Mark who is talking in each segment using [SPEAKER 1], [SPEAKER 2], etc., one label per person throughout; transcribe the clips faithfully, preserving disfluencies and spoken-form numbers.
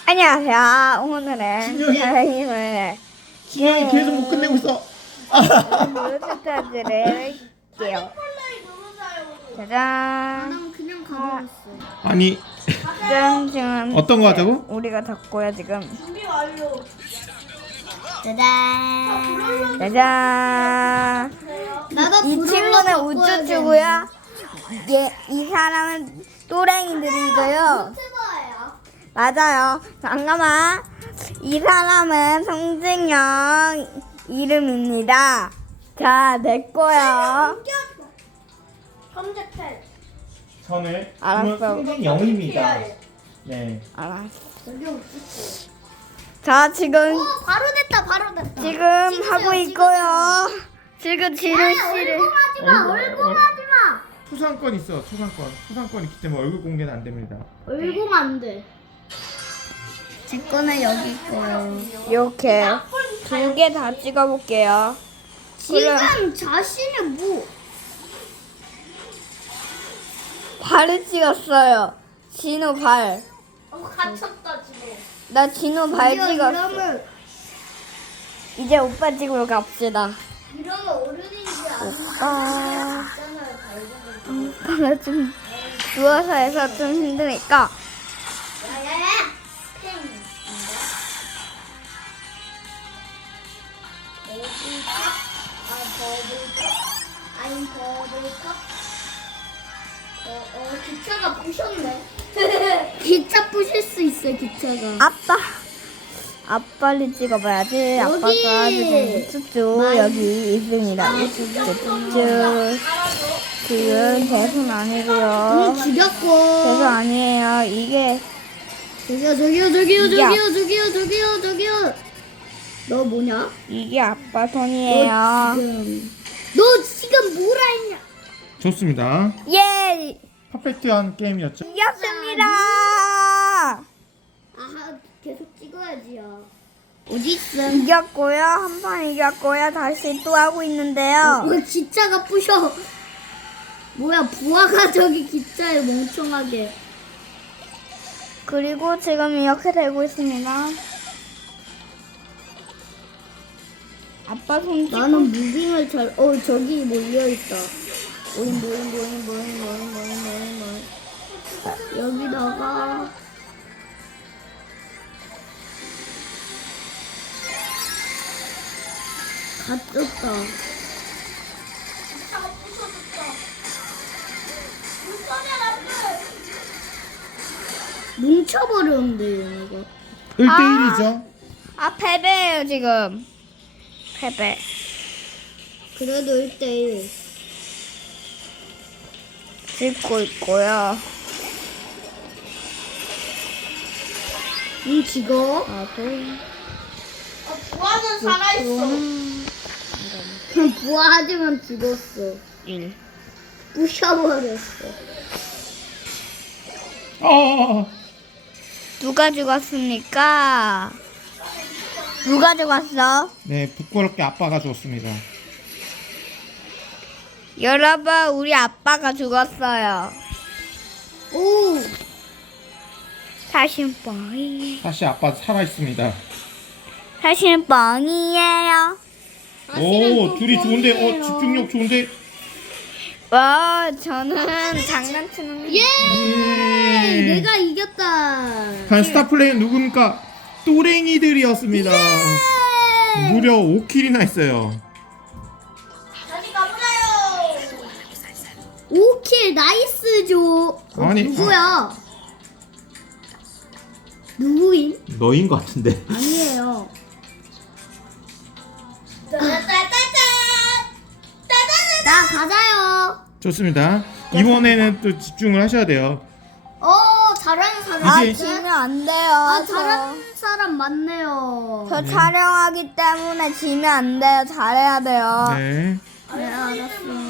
[SPEAKER 1] 안녕하세요. 오늘은
[SPEAKER 2] 진영이.
[SPEAKER 1] 저희는
[SPEAKER 2] 진영이 계속 못 끝내고 있어.
[SPEAKER 1] 몬스터즈를 할게요. 짜잔.
[SPEAKER 3] 난 그냥 가버렸어.
[SPEAKER 2] 아니
[SPEAKER 1] 짠. 지금
[SPEAKER 2] 어떤 거 하자고?
[SPEAKER 1] 우리가 닫고요 지금.
[SPEAKER 3] 짜잔.
[SPEAKER 1] 짜잔.
[SPEAKER 3] 나도
[SPEAKER 1] 이 친구는 우쭈쭈고요. 얘, 이 사람은 또랭이들이고요.
[SPEAKER 3] 유튜버예요.
[SPEAKER 1] 맞아요. 잠깐만. 이 사람은 송진영 이름입니다. 자, 내 거요.
[SPEAKER 3] 검색해.
[SPEAKER 2] 저는
[SPEAKER 1] 알았어.
[SPEAKER 2] 승진영입니다. 네.
[SPEAKER 1] 알았어.
[SPEAKER 3] 저기 우쭈쭈.
[SPEAKER 1] 자, 지금
[SPEAKER 3] 어, 바로 됐다. 바로 됐다.
[SPEAKER 1] 지금
[SPEAKER 3] 찍으세요,
[SPEAKER 1] 하고
[SPEAKER 3] 찍으세요.
[SPEAKER 1] 있고요. 지금 지루
[SPEAKER 3] 아니,
[SPEAKER 1] 씨를
[SPEAKER 3] 얼굴 하지 마.
[SPEAKER 2] 얼굴,
[SPEAKER 3] 얼굴
[SPEAKER 2] 얼굴.
[SPEAKER 3] 하지 마.
[SPEAKER 2] 초상권 있어. 초상권. 초상권 있기 때문에 얼굴 공개는 안 됩니다.
[SPEAKER 3] 얼굴 안 돼. 제 거는 여기 있고요.
[SPEAKER 1] 이렇게 두 개 다 찍어볼게요.
[SPEAKER 3] 지금 자신이 뭐?
[SPEAKER 1] 발을 찍었어요. 진우 발.
[SPEAKER 3] 어, 갇혔다 지금.
[SPEAKER 1] 나 진우 발
[SPEAKER 3] 이러-
[SPEAKER 1] 찍었어.
[SPEAKER 3] 이러면
[SPEAKER 1] 이제 오빠 찍으러 갑시다.
[SPEAKER 3] 이러면 어른인지 아닌지
[SPEAKER 1] 오빠.
[SPEAKER 3] 알잖아요. 발견을.
[SPEAKER 1] 오빠가 좀 누워서 해서 좀 힘드니까.
[SPEAKER 3] 야야야. 팽. 버블컵. 아 버블컵. 아니 버블컵. 어, 어 기차가 부셨네. 기차 부실 수 있어 기차가.
[SPEAKER 1] 아빠. 아빠를 찍어봐야지. 아빠가 지금 쭈쭈
[SPEAKER 3] 많이-
[SPEAKER 1] 여기 있습니다. 쭈쭈. 지금 대선 아니고요.
[SPEAKER 3] 응 죽였고.
[SPEAKER 1] 대선 아니에요. 이게
[SPEAKER 3] 저기요 저기요 저기요
[SPEAKER 1] 이게
[SPEAKER 3] 저기요 저기요 저기요 저기요. 너 뭐냐?
[SPEAKER 1] 이게 아빠 손이에요.
[SPEAKER 3] 지금 너 지금 뭐라 했냐?
[SPEAKER 2] 좋습니다.
[SPEAKER 1] 예,
[SPEAKER 2] 퍼펙트한 게임이었죠.
[SPEAKER 1] 이겼습니다.
[SPEAKER 3] 아 계속 찍어야지요. 어디 있음?
[SPEAKER 1] 이겼고요. 한 판 이겼고요. 다시 또 하고 있는데요.
[SPEAKER 3] 어, 기차가 부셔. 뭐야 부하가 저기 기차에 멍청하게.
[SPEAKER 1] 그리고 지금 이렇게 되고 있습니다. 아빠 손 찍고
[SPEAKER 3] 나는 무빙을 잘. 어 저기 몰려 있다. 모임 모임 모임 모임 모임 모임 모임 모임. 여기다가 갇혔다. 뭉쳐버렸는데 얘네가.
[SPEAKER 2] 일 대일이죠.
[SPEAKER 1] 아 패배예요 지금. 패배.
[SPEAKER 3] 그래도 일 대일.
[SPEAKER 1] 찍고 있고요.
[SPEAKER 3] 응 지거.
[SPEAKER 1] 나도
[SPEAKER 3] 부하는 살아있어. 그냥 부하하지만 죽었어.
[SPEAKER 1] 일.
[SPEAKER 3] 부셔버렸어.
[SPEAKER 2] 어.
[SPEAKER 1] 누가 죽었습니까? 누가 죽었어?
[SPEAKER 2] 네, 부끄럽게 아빠가 죽었습니다.
[SPEAKER 1] 여러분, 우리 아빠가 죽었어요.
[SPEAKER 3] 오.
[SPEAKER 1] 사실 뻥이.
[SPEAKER 2] 다시 아빠 살아 있습니다.
[SPEAKER 1] 사실 뻥이에요.
[SPEAKER 2] 오, 둘이 좋은데, 어, 집중력 좋은데.
[SPEAKER 1] 와, 저는 장난치는.
[SPEAKER 3] 예.
[SPEAKER 2] 예.
[SPEAKER 3] 내가 이겼다.
[SPEAKER 2] 과연 스타 플레이는 누굽니까? 또랭이들이었습니다. 무려 오 킬이나 했어요.
[SPEAKER 3] 다시 가보자요. 오 킬 나이스죠. 어,
[SPEAKER 2] 아니,
[SPEAKER 3] 누구야? 누구임?
[SPEAKER 2] 너인 것 같은데.
[SPEAKER 3] 아니에요. 나 가자요.
[SPEAKER 2] 좋습니다. 이번에는 또 집중을 하셔야 돼요.
[SPEAKER 3] 어 잘하는 사람.
[SPEAKER 1] 아,
[SPEAKER 2] 이제-
[SPEAKER 1] 지면 안 돼요.
[SPEAKER 3] 아
[SPEAKER 1] 저,
[SPEAKER 3] 잘하는 사람 많네요.
[SPEAKER 1] 저 촬영하기 때문에 지면 안 돼요. 잘해야 돼요.
[SPEAKER 2] 네.
[SPEAKER 3] 네 알았어.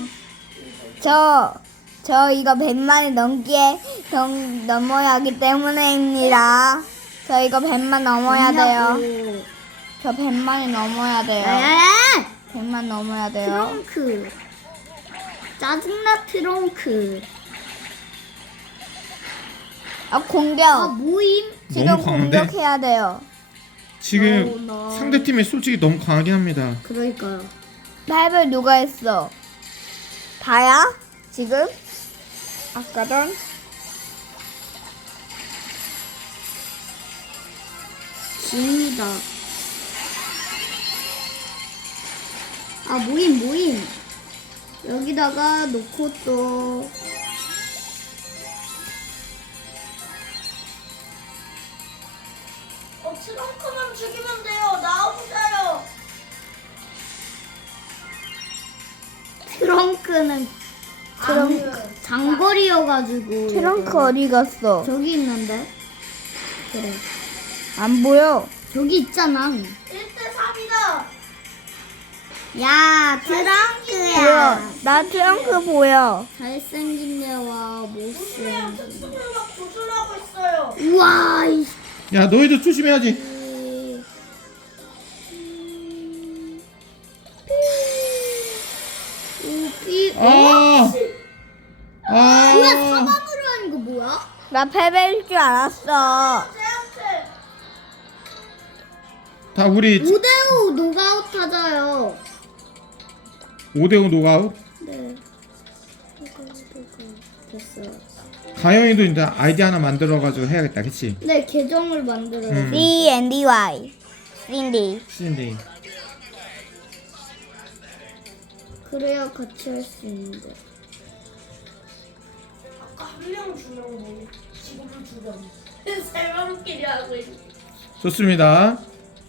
[SPEAKER 1] 저, 저 이거 백만이 넘기에 넘, 넘어야 하기 때문에입니다. 저 이거 백만 넘어야 돼요. 저 백만이 넘어야 돼요.
[SPEAKER 3] 에이
[SPEAKER 1] 백만 넘어야 돼요.
[SPEAKER 3] 트렁크. 짜증나 트렁크.
[SPEAKER 1] 아, 공격.
[SPEAKER 3] 아 모임.
[SPEAKER 1] 지금
[SPEAKER 2] 너무 강한데?
[SPEAKER 1] 공격해야 돼요.
[SPEAKER 2] 지금
[SPEAKER 3] No, no.
[SPEAKER 2] 상대 팀이 솔직히 너무 강하긴 합니다.
[SPEAKER 3] 그러니까요.
[SPEAKER 1] 팔 누가 했어? 다야? 지금? 아까 전?
[SPEAKER 3] 진이다. 아 모임 모임. 여기다가 놓고 또
[SPEAKER 4] 어, 트렁크만 죽이면 돼요. 나오세요.
[SPEAKER 3] 트렁크는 트렁크 장거리여가지고
[SPEAKER 1] 트렁크
[SPEAKER 3] 이거.
[SPEAKER 1] 어디 갔어?
[SPEAKER 3] 저기 있는데. 그래.
[SPEAKER 1] 안 보여.
[SPEAKER 3] 저기 있잖아.
[SPEAKER 4] 일 대 삼이다.
[SPEAKER 3] 야
[SPEAKER 1] 보여.
[SPEAKER 3] 트렁크야.
[SPEAKER 1] 나 트렁크 보여.
[SPEAKER 3] 잘생긴 애와
[SPEAKER 4] 분명
[SPEAKER 3] 못생긴.
[SPEAKER 4] 특수를 막 조준하고 있어요.
[SPEAKER 3] 우와 이.
[SPEAKER 2] 야 너희도 조심해야지.
[SPEAKER 3] 우피.
[SPEAKER 2] 아. 아.
[SPEAKER 3] 뭐야 사방으로 하는 거 뭐야?
[SPEAKER 1] 나 패배일 줄 알았어.
[SPEAKER 4] 쟤한테
[SPEAKER 2] 다 우리
[SPEAKER 3] 오 대 오 노가웃 하자요.
[SPEAKER 2] 오 대 오 노가웃.
[SPEAKER 3] 네. 됐어.
[SPEAKER 2] 가영이도 이제 아이디 하나 만들어가지고 해야겠다, 그치?
[SPEAKER 3] 네 계정을 만들어요.
[SPEAKER 2] 음.
[SPEAKER 1] C N D Y. 신디.
[SPEAKER 2] 신데이.
[SPEAKER 3] 그래야 같이 할 수 있는데.
[SPEAKER 4] 아까 한 명 주면 뭐 지금은 두 명. 세 명끼리 하고 있는.
[SPEAKER 2] 좋습니다.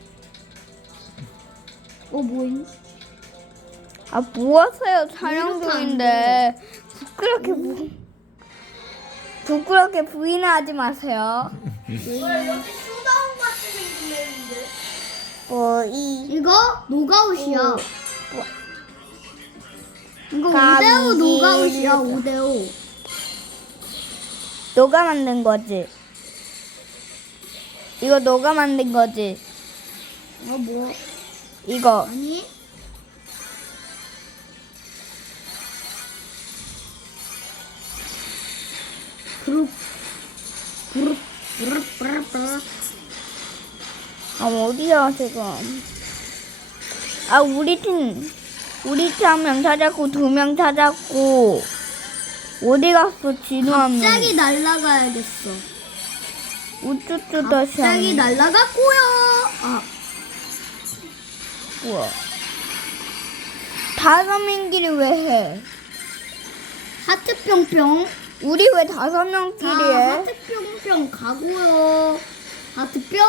[SPEAKER 3] 어 뭐임?
[SPEAKER 1] 아, 뭐하세요? 촬영
[SPEAKER 3] 이렇게 안
[SPEAKER 1] 중인데. 부끄럽게 부... 부끄럽게 부인을 하지 마세요.
[SPEAKER 4] 왜 여기 쇼다운 같이 생긴 애인데?
[SPEAKER 1] 뭐, 이.
[SPEAKER 3] 이거 노가웃이야.
[SPEAKER 1] 오.
[SPEAKER 3] 이거 오
[SPEAKER 1] 가비.
[SPEAKER 3] 대 오 노가웃이야. 오 대 오.
[SPEAKER 1] 너가 만든 거지? 이거 너가 만든 거지?
[SPEAKER 3] 어 뭐?
[SPEAKER 1] 이거.
[SPEAKER 3] 아니? 그룹 그룹 그룹 그룹 그룹.
[SPEAKER 1] 아, 어디야, 지금. 아, 우리 팀. 우리 팀 한 명 찾았고, 두 명 찾았고. 어디 갔어, 진우 한 명.
[SPEAKER 3] 갑자기 날아가야겠어.
[SPEAKER 1] 우쭈쭈 다시 한
[SPEAKER 3] 갑자기
[SPEAKER 1] 명.
[SPEAKER 3] 날아갔고요. 아
[SPEAKER 1] 뭐야. 다섯 명끼리 왜 해?
[SPEAKER 3] 하트 뿅뿅.
[SPEAKER 1] 우리 왜 다섯 명끼리
[SPEAKER 3] 자,
[SPEAKER 1] 해?
[SPEAKER 3] 하트 뿅뿅 가고요. 하트 뿅뿅.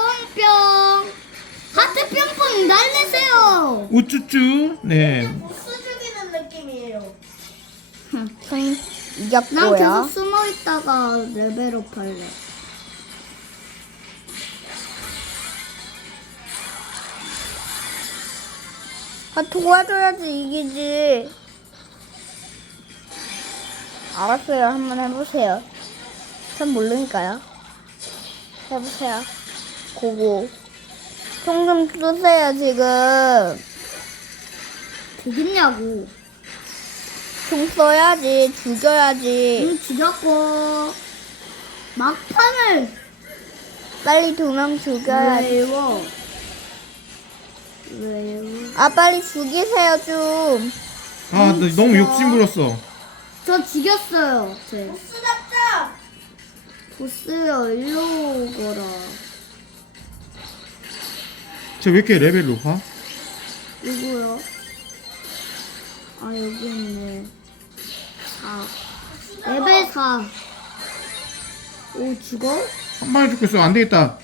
[SPEAKER 3] 하트 뿅뿅 날리세요.
[SPEAKER 2] 우쭈쭈. 네.
[SPEAKER 4] 보스 죽이는 느낌이에요.
[SPEAKER 1] 선
[SPEAKER 3] 난
[SPEAKER 1] 이겼고요.
[SPEAKER 3] 계속 숨어 있다가 레벨업 할래.
[SPEAKER 1] 아, 도와줘야지 이기지. 알았어요. 한번 해보세요. 전 모르니까요. 해보세요. 고고. 총 좀 쏘세요, 지금.
[SPEAKER 3] 되겠냐고.
[SPEAKER 1] 총 쏘야지. 죽여야지.
[SPEAKER 3] 응 죽였고. 막판을
[SPEAKER 1] 빨리 두 명 죽여야지.
[SPEAKER 3] 왜요? 왜요?
[SPEAKER 1] 아, 빨리 죽이세요, 좀.
[SPEAKER 2] 아, 나 너무 욕심 부렸어.
[SPEAKER 3] 저 죽였어요. 제
[SPEAKER 4] 보스 잡자.
[SPEAKER 3] 보스요 일로 오거라.
[SPEAKER 2] 쟤 왜 이렇게 레벨 높아?
[SPEAKER 3] 이거요? 아 여기 있네. 사. 레벨 사. 오 죽어?
[SPEAKER 2] 한 방에 죽겠어. 안 되겠다.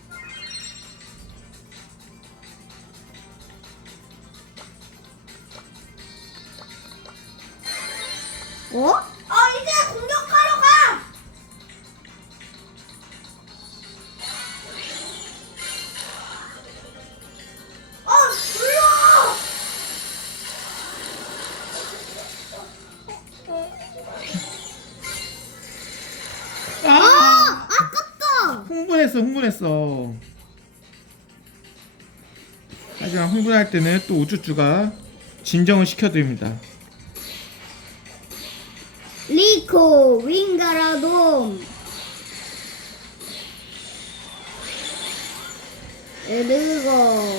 [SPEAKER 3] 어?
[SPEAKER 4] 아 이제 공격하러 가. 아 불러.
[SPEAKER 3] 아 아깝다.
[SPEAKER 2] 흥분했어, 흥분했어. 하지만 흥분할 때는 또 우쭈쭈가 진정을 시켜드립니다.
[SPEAKER 3] 리코 윙가라돔. 에르거.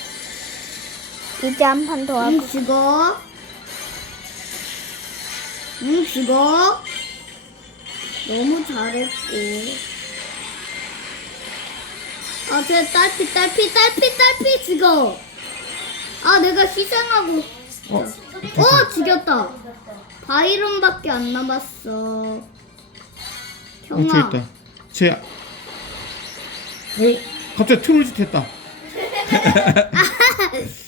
[SPEAKER 1] 이제 한 판 더 하고.
[SPEAKER 3] 응, 죽어. 응, 죽어. 너무 잘했고. 아, 쟤 딸피, 딸피, 딸피, 딸피 죽어. 아, 내가 희생하고.
[SPEAKER 2] 어,
[SPEAKER 3] 어, 죽였다. 바이런밖에 안 남았어.
[SPEAKER 2] 어,
[SPEAKER 3] 형아.
[SPEAKER 2] 저기 있다. 쟤, 어, 갑자기 트롤짓 했다.